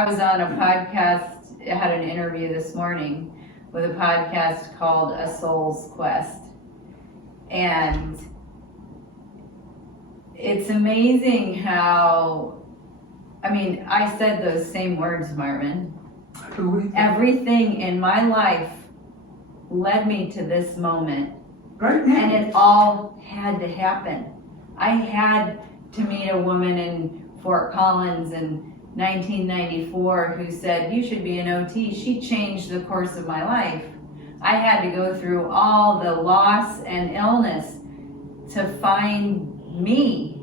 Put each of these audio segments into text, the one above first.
I was on a podcast, I had an interview this morning with a podcast called A Soul's Quest. And it's amazing how, I mean, I said those same words, Marvin. Everything in my life led me to this moment. Right now. And it all had to happen. I had to meet a woman in Fort Collins in 1994 who said, you should be an OT. She changed the course of my life. I had to go through all the loss and illness to find me.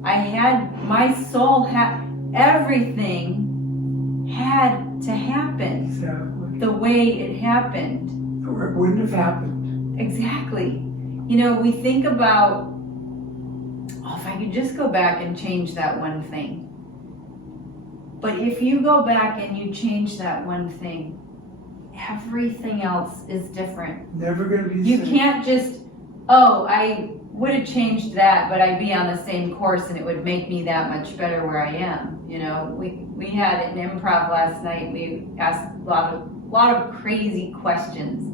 My soul had, everything had to happen. Exactly. The way it happened. Or it wouldn't have happened. Exactly. You know, we think about, oh, if I could just go back and change that one thing. But if you go back and you change that one thing, everything else is different. Never going to be the You same. can't just, oh, I would have changed that, but I'd be on the same course and it would make me that much better where I am. You know, we had an improv last night. We asked a lot of crazy questions.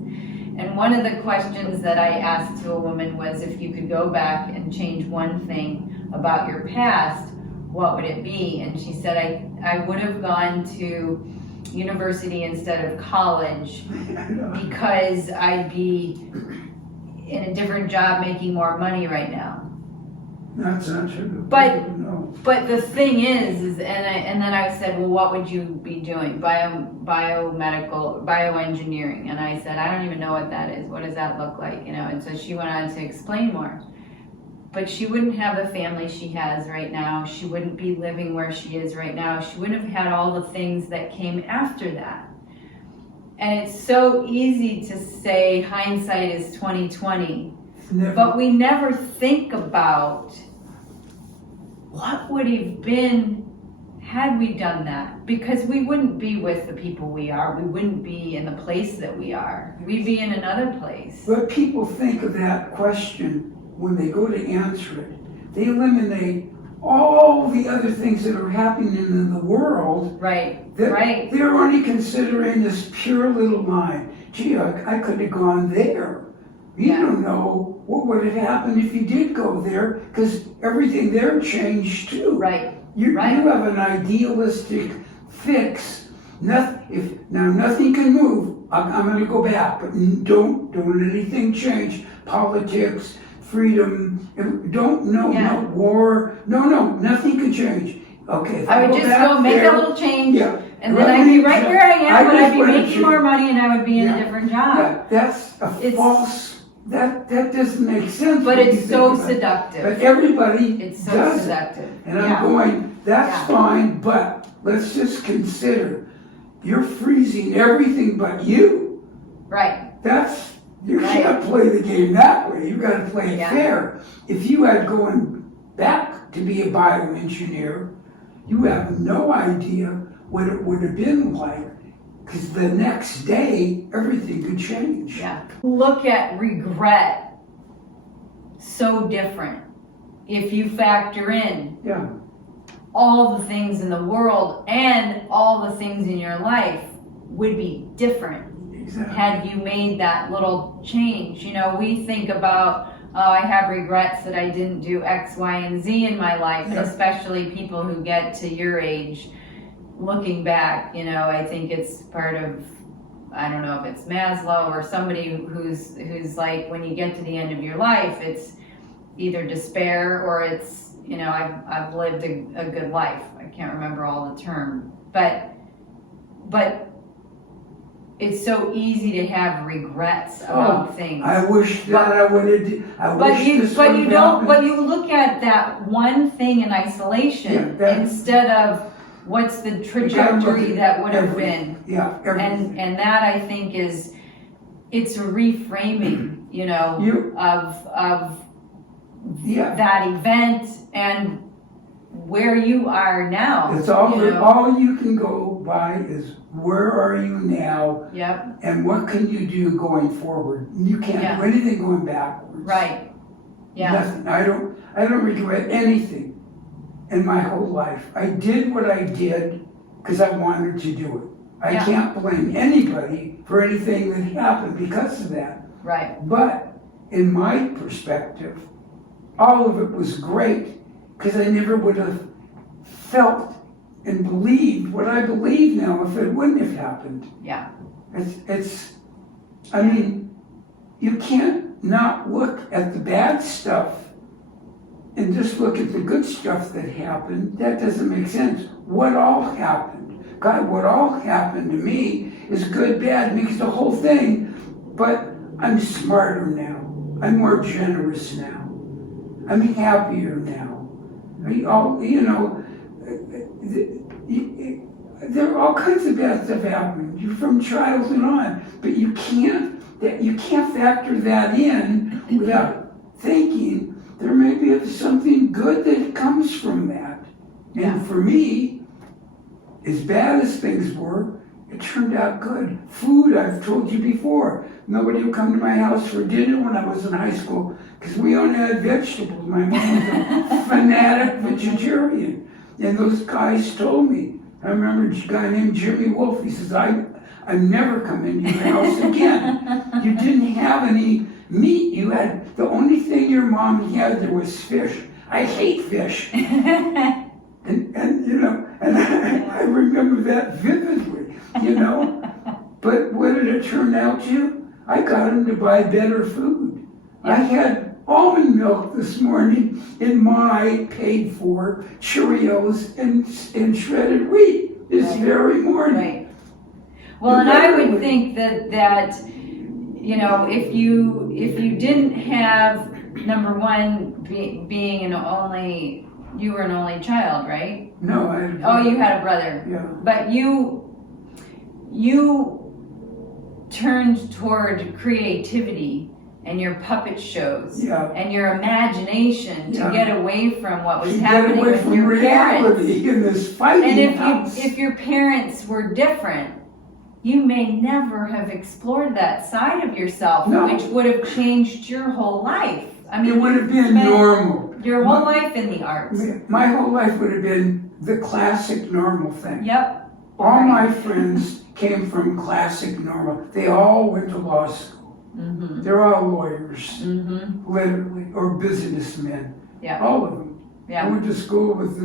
And one of the questions that I asked to a woman was, if you could go back and change one thing about your past, what would it be? And she said, I would have gone to university instead of college because I'd be in a different job making more money right now. That's not true. But the thing is and then I said, well, what would you be doing? Bioengineering. And I said, I don't even know what that is. What does that look like? You know, and so she went on to explain more. But she wouldn't have the family she has right now. She wouldn't be living where she is right now. She wouldn't have had all the things that came after that. And it's so easy to say hindsight is 20/20, but we never think about what would have been had we done that, because we wouldn't be with the people we are. We wouldn't be in the place that we are. We'd be in another place. But people think of that question when they go to answer it. They eliminate all the other things that are happening in the world. Right. They're only considering this pure little line. Gee, I could have gone there. You don't know what would have happened if you did go there, because everything there changed too. Right. You have an idealistic fix. Nothing can move. I'm going to go back, but don't let anything change. Politics, freedom, no war, nothing can change. Okay. I would just go make a little change, and then I'd be right where I am, but I'd be making more money and I would be in a different job. Yeah, that's false. That doesn't make sense. But it's so seductive. But everybody it's so does seductive. And I'm going, that's fine, but let's just consider you're freezing everything but you. Right. You can't play the game that way. You got to play it fair. If you had going back to be a bioengineer, you have no idea what it would have been like, because the next day everything could change. Yeah. Look at regret. So different. If you factor in all the things in the world and all the things in your life would be different. Exactly. Had you made that little change. You know, we think about, I have regrets that I didn't do X, Y, and Z in my life, and especially people who get to your age. Looking back, you know, I think it's part of, I don't know if it's Maslow or somebody who's like, when you get to the end of your life, it's either despair or it's, you know, I've lived a good life. I can't remember all the term, but it's so easy to have regrets about things. I wish that I would have. But you look at that one thing in isolation instead of what's the trajectory that would have been. Yeah. And that, I think, it's a reframing, you know, of that event and where you are now. It's all you can go by is where are you now? Yep. And what can you do going forward? You can't do anything going backwards. Right. Yeah. Nothing. I don't regret anything in my whole life. I did what I did because I wanted to do it. I Yeah. can't blame anybody for anything that happened because of that. Right. But in my perspective, all of it was great because I never would have felt and believed what I believe now if it wouldn't have happened. Yeah. I mean, you can't not look at the bad stuff and just look at the good stuff that happened. That doesn't make sense. What all happened? God, what all happened to me is good, bad, makes the whole thing. But I'm smarter now. I'm more generous now. I'm happier now. You know, there are all kinds of bad stuff happening from childhood on, but you can't factor that in without thinking there may be something good that comes from that. Yeah. And for me, as bad as things were, it turned out good. Food, I've told you before, nobody would come to my house for dinner when I was in high school because we only had vegetables. My mom was a fanatic vegetarian. And those guys told me, I remember a guy named Jimmy Wolf, he says, I'm never coming to your house again. You didn't have any meat. You had, the only thing your mom had there was fish. I hate fish. and you know, and I remember that vividly, you know. But what did it turn out to? I got him to buy better food. Yeah. I had almond milk this morning in my paid-for Cheerios and shredded wheat this very morning. Right. Well, and I would think that you know, if you didn't have, number one, being you were an only child, right? No, you had a brother. Yeah. But you turned toward creativity and your puppet shows and your imagination to get away from what was happening with your parents. In this fighting And if your parents were different, you may never have explored that side of yourself, which would have changed your whole life. I mean, it would have been normal. Your whole life in the arts. My whole life would have been the classic normal thing. Yep. All my friends came from classic normal. They all went to law school. Mm-hmm. They're all lawyers, Mm-hmm. literally, or businessmen. Yeah. All of them. Yeah. I went to school with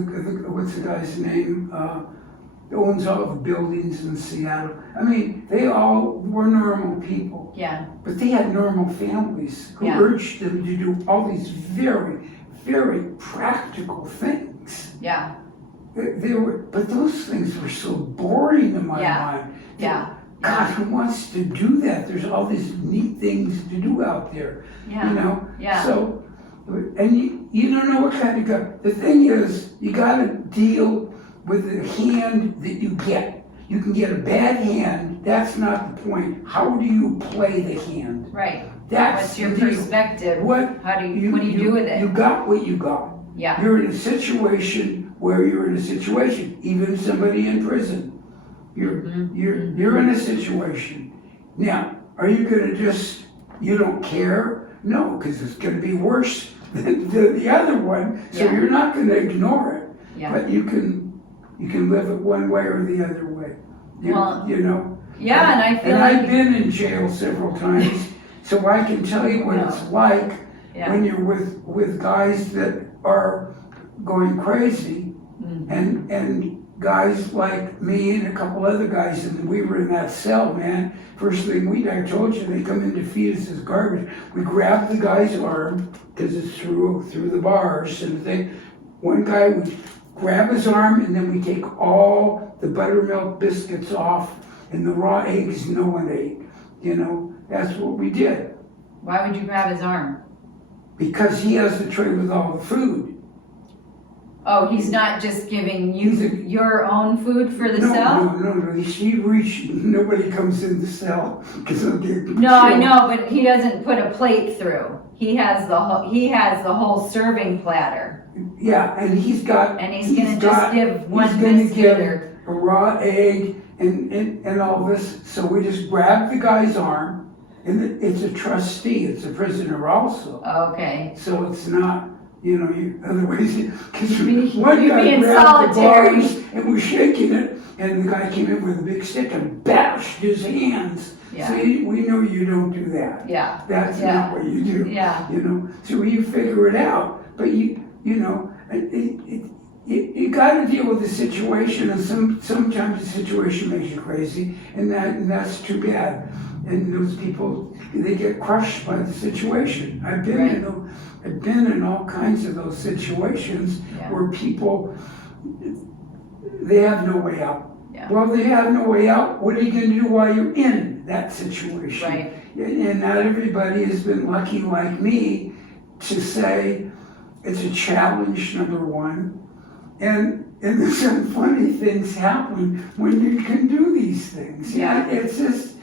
what's the guy's name? That owns all the buildings in Seattle. I mean, they all were normal people. Yeah. But they had normal families who urged them to do all these very, very practical things. Yeah. But those things were so boring in my mind. Yeah. God, who wants to do that? There's all these neat things to do out there. Yeah. You know? Yeah. So, and you don't know what kind of guy. The thing is, you got to deal with the hand that you get. You can get a bad hand. That's not the point. How do you play the hand? Right. That's What's your the deal. perspective? What do you do with it? You got what you got. Yeah. You're in a situation where you're in a situation. Even somebody in prison, you're in a situation. Now, are you going to you don't care? No, because it's going to be worse than the other one. So you're not going to ignore it. Yeah. But you can live it one way or the other way. You know. Yeah, and I feel and like I've been in jail several times, so I can tell you what it's like when you're with guys that are going crazy, and guys like me and a couple other guys, and we were in that cell, man. First thing I told you, they come in to feed us this garbage. We grab the guy's arm, because it's through the bars, and one guy would grab his arm, and then we take all the buttermilk biscuits off, and the raw eggs no one ate. You know, that's what we did. Why would you grab his arm? Because he has the tray with all the food. Oh, he's not just giving you your own food for the cell? No. He reached. Nobody comes in the cell because they'll get killed. No, I know, but he doesn't put a plate through. He has the whole serving platter. Yeah, and he's gonna just give one biscuit or a raw egg and all this. So we just grab the guy's arm, and it's a trustee. It's a prisoner also. Okay. So it's not. You know, otherwise, because you'd one guy be in grabbed solitary. the bars and was shaking it, and the guy came in with a big stick and bashed his hands. Yeah. See, we know you don't do that. Yeah. That's Yeah. not what you do. Yeah. You know, so you figure it out. But you know, you got to deal with the situation, and sometimes the situation makes you crazy, and that's too bad. And those people, they get crushed by the situation. I've been in all kinds of those situations where people, they have no way out. Yeah. Well, they have no way out. What are you going to do while you're in that situation? Right. And not everybody has been lucky like me to say it's a challenge, number one. And some funny things happen when you can do these things. Yeah. It's just,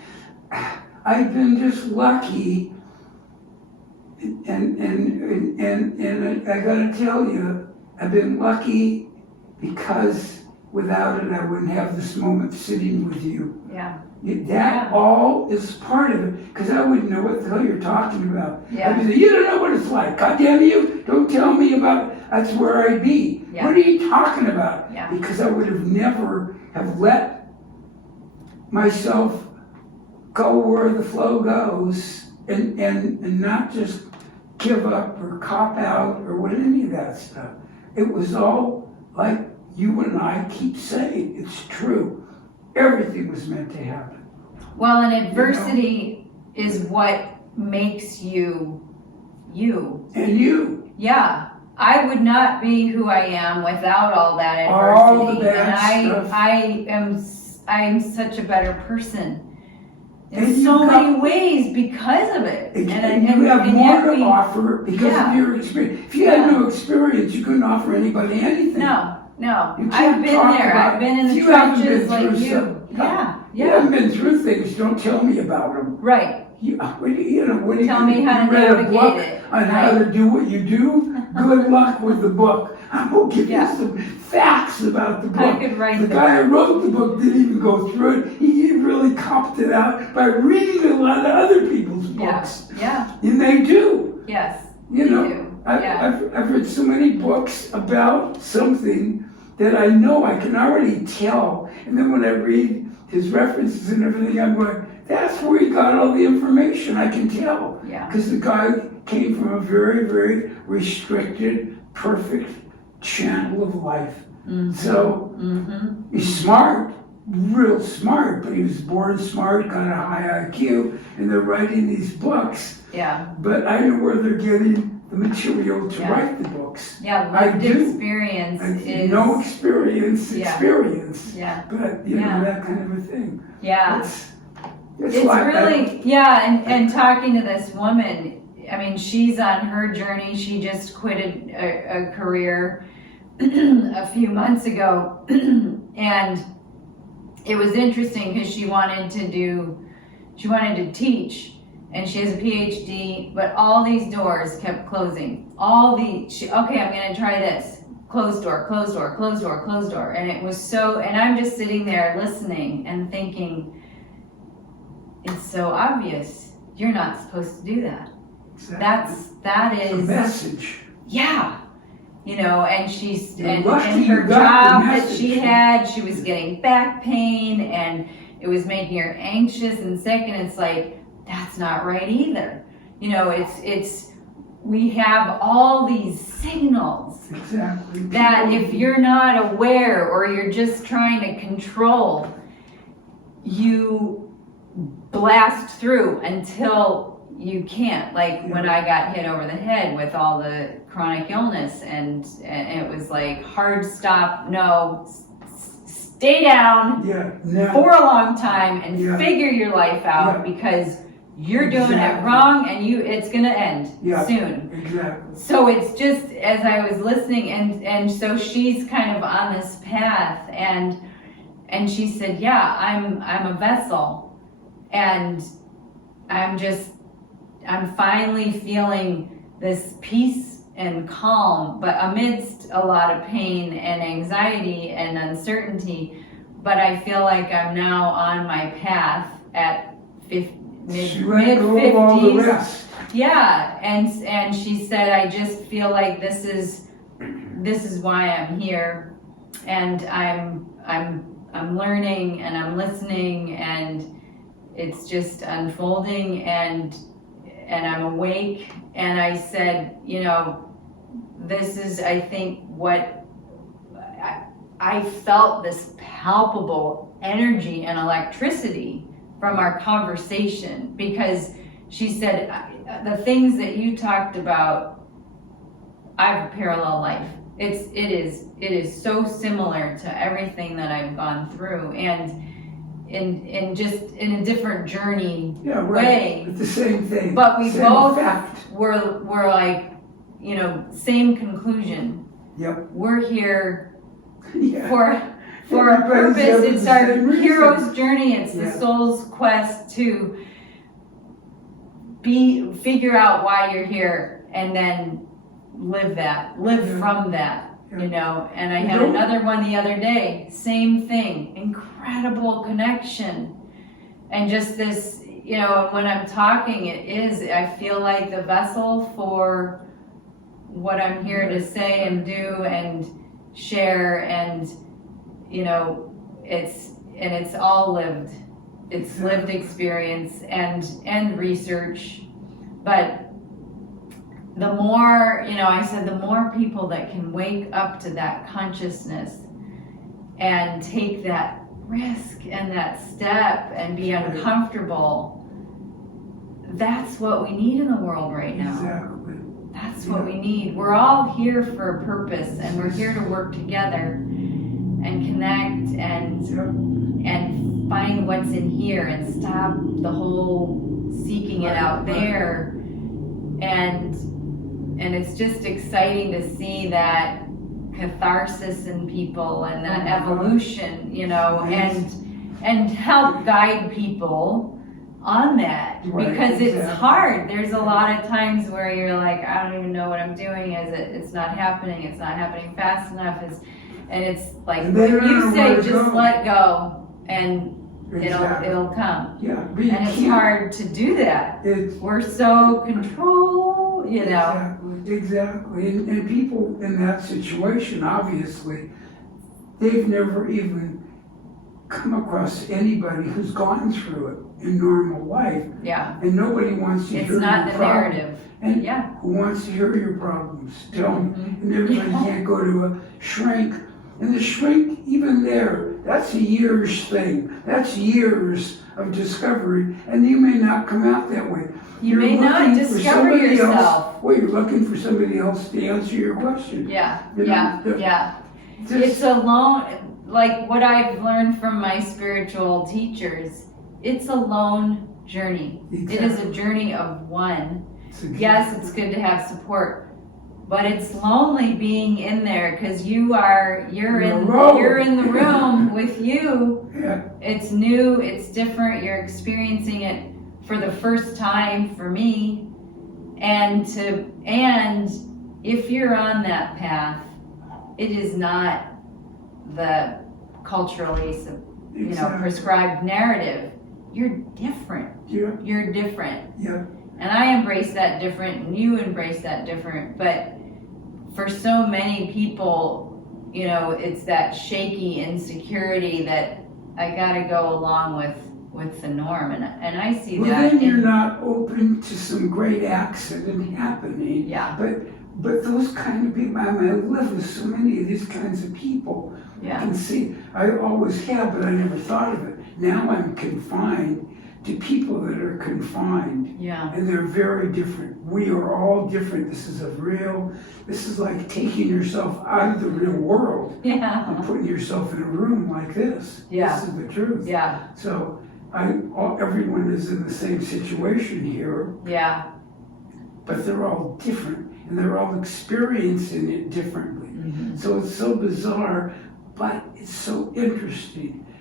I've been just lucky. And I gotta tell you, I've been lucky because without it, I wouldn't have this moment sitting with you. Yeah. That all is part of it, because I wouldn't know what the hell you're talking about. Yeah. I'd be saying, you don't know what it's like. God damn you, don't tell me about it. That's where I'd be. Yeah. What are you talking about? Yeah. Because I would have never have let myself go where the flow goes and not just give up or cop out or what any of that stuff. It was all like you and I keep saying, it's true. Everything was meant to happen. Well, and adversity is what makes you you. And you. Yeah. I would not be who I am without all that adversity. All the bad stuff. I am such a better person in And so many ways because of it. And you have more to offer because Yeah. of your experience. If you had no experience, you couldn't offer anybody anything. No. You I've can't been talk there. about- I've been in the if you haven't trenches been like through you. some- Yeah. You haven't been through things, don't tell me about them. Right. What do you Tell me how to you read a navigate book it. on how to do what you do? Good luck with the book. I'm going to give Yeah. you some facts about the book. I could write the the guy book. who wrote the book didn't even go through it. He really copped it out by reading a lot of other people's books. Yeah. And they do. Yes. You they know, do. I've read so many books about something that I know I can already tell. And then when I read his references and everything, I'm going, that's where he got all the information, I can tell. Yeah. Because the guy came from a very, very restricted, perfect channel of life. Mm-hmm. So he's smart, real smart, but he was born smart, got a high IQ, and they're writing these books. Yeah. But I know where they're getting the material to Yeah. write the books. Yeah. I Lived do. experience is. No experience, Yeah. experience. Yeah. But, you know, that kind of a thing. Yeah. It's It's like really, and talking to this woman, I mean, she's on her journey. She just quit a career a few months ago. And it was interesting because she wanted to teach. And she has a PhD, but all these doors kept closing. Okay, I'm going to try this. Closed door, closed door, closed door, closed door. And it was and I'm just sitting there listening and thinking, it's so obvious. You're not supposed to do that. Exactly. That is a message. Yeah. You know, and and lucky her you got job the that message. she had, she was getting back pain and it was making her anxious and sick, and it's like, that's not right either. You know, we have all these signals Exactly. that if you're not aware or you're just trying to control, you blast through until you can't. Like when I got hit over the head with all the chronic illness, and it was like, hard stop, no, stay down for a long time and figure your life out because you're doing it wrong and it's gonna end soon. Exactly. So it's just, as I was listening, and so she's kind of on this path, and she said, yeah, I'm a vessel, and I'm finally feeling this peace and calm, but amidst a lot of pain and anxiety and uncertainty. But I feel like I'm now on my path at mid-50s. Yeah, and she said, I just feel like this is why I'm here, and I'm I'm learning and I'm listening, and it's just unfolding, and I'm awake. And I said, you know, this is, I think, what I felt, this palpable energy and electricity from our conversation, because she said, the things that you talked about, I have a parallel life. It is so similar to everything that I've gone through, and in just in a different journey way. It's the same thing. But we same both effect. were like, you know, same conclusion. Yep. We're here Yeah. for a Everybody's purpose. here for It's the our same reason. hero's journey. It's Yeah. the soul's quest to figure out why you're here, and then live Yeah. from that. Yeah. You know, and I You had don't- another one the other day, same thing, incredible connection. And just this, you know, when I'm talking, I feel like the vessel for what I'm here to say and do and share, and, you know, it's all lived. It's lived experience and research. But the more, you know, I said, the more people that can wake up to that consciousness and take that risk and that step and be uncomfortable, that's what we need in the world right now. Exactly. That's what we need. We're all here for a purpose, and we're here to work together and connect and find what's in here, and stop the whole seeking it out there. And it's just exciting to see that catharsis in people, and that evolution, you know, and help guide people on that, Right, because it's exactly. hard. There's a lot of times where you're like, I don't even know what I'm doing. It's not happening fast enough. And it's like, And they when don't you know say where to just go. let go, and Exactly. it'll come. Yeah. But you And it's can't- hard to do that. It's We're so control, you know. Exactly. And people in that situation, obviously, they've never even come across anybody who's gone through it in normal life. Yeah. And nobody wants to It's hear not your the problem. narrative. And Yeah. who wants to hear your problems? Don't. Mhm. And everybody Yeah. can't go to a shrink. And the shrink, even there, that's a year's thing. That's years of discovery. And you may not come out that way. You You're may not looking for discover somebody yourself. Else, well, you're looking for somebody else to answer your question. Yeah. You know, Yeah. the- Yeah. Just- It's a lone, like what I've learned from my spiritual teachers, it's a lone journey. It is a journey of one. Yes, it's good to have support, but it's lonely being in there, because you're in the room with you. Yeah. It's new, it's different, you're experiencing it for the first time for me. And if you're on that path, it is not the culturally Exactly. prescribed narrative. You're different. Yeah. You're different. Yeah. And I embrace that different, and you embrace that different. But for so many people, you know, it's that shaky insecurity that I gotta go along with the norm, and I see Well, that. then you're not open to some great accident happening. Yeah. But those kind of people, I mean, I live with so many of these kinds of people. I Yeah. can see, I always have, but I never thought of it. Now I'm confined to people that are confined. Yeah. And they're very different. We are all different. This is like taking yourself out of the real world and Yeah. putting yourself in a room like this. Yeah. This is the truth. Yeah. So everyone is in the same situation here, Yeah. but they're all different, and they're all experiencing it differently. Mhm. So it's so bizarre, but it's so interesting,